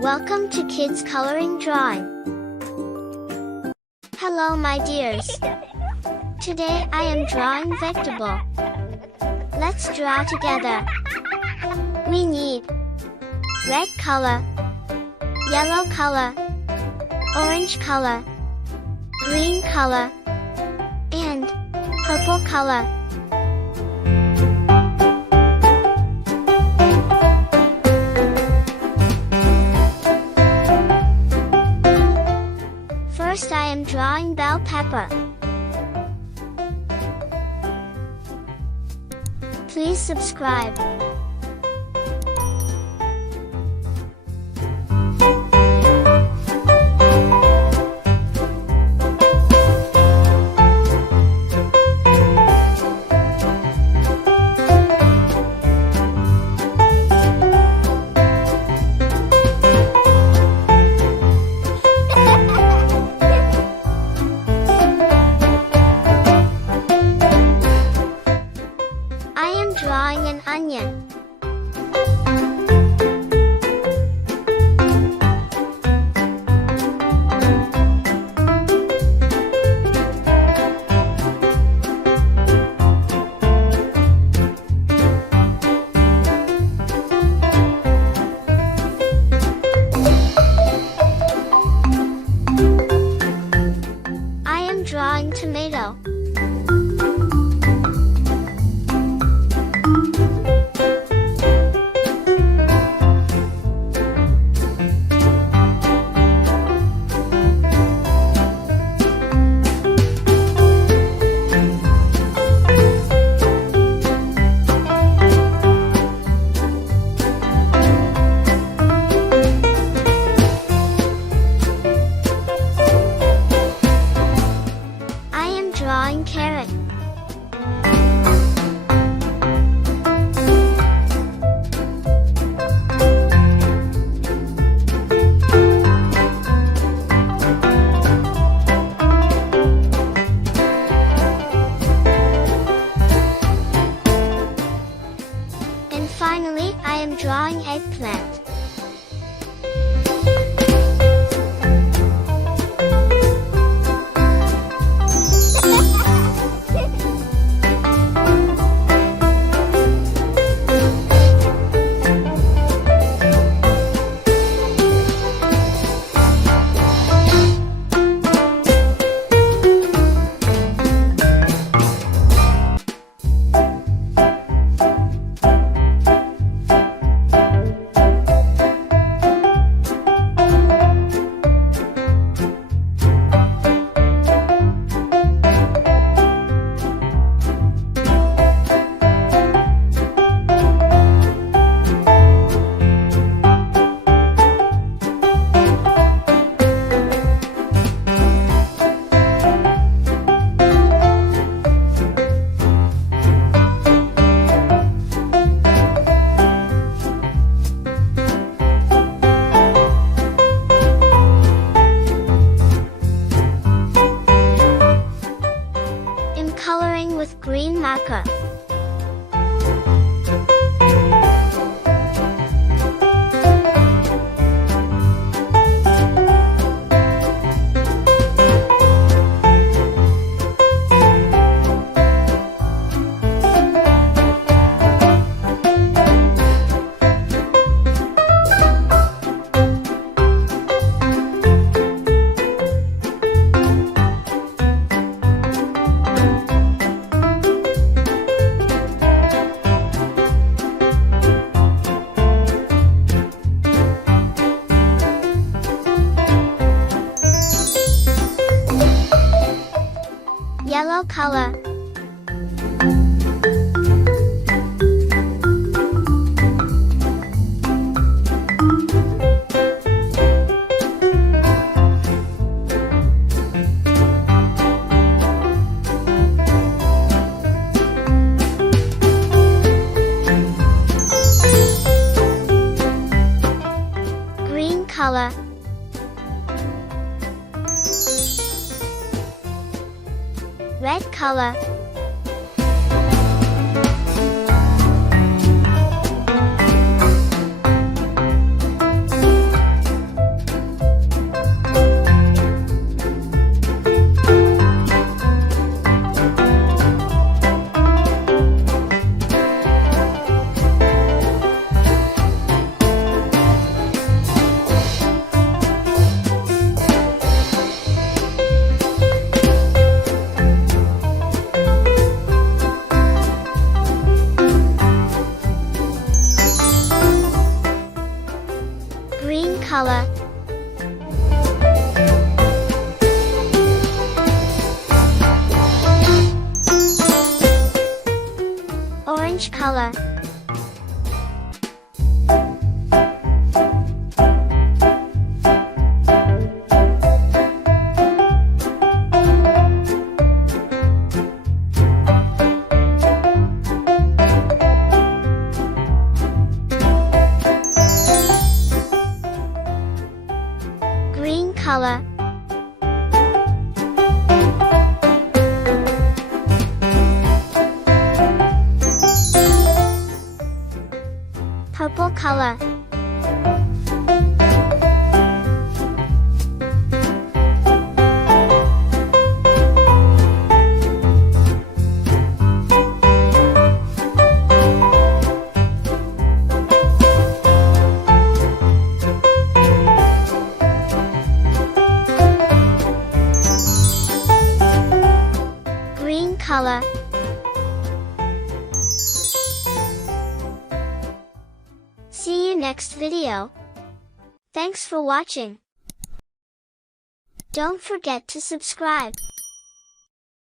Welcome to Kids Coloring Drawing. Hello my dears. Today I am drawing vegetable. Let's draw together. We need red color, yellow color, orange color, green color, and purple color. First I am drawing bell pepper. Please subscribe. Drawing an onion. I am drawing tomato. Drawing carrot. And finally, I am drawing eggplant. Coloring with green marker. Yellow color. Green color. Red color. Green color. Orange color. Green color. Purple color. Green color. See you next video. Thanks for watching. Don't forget to subscribe.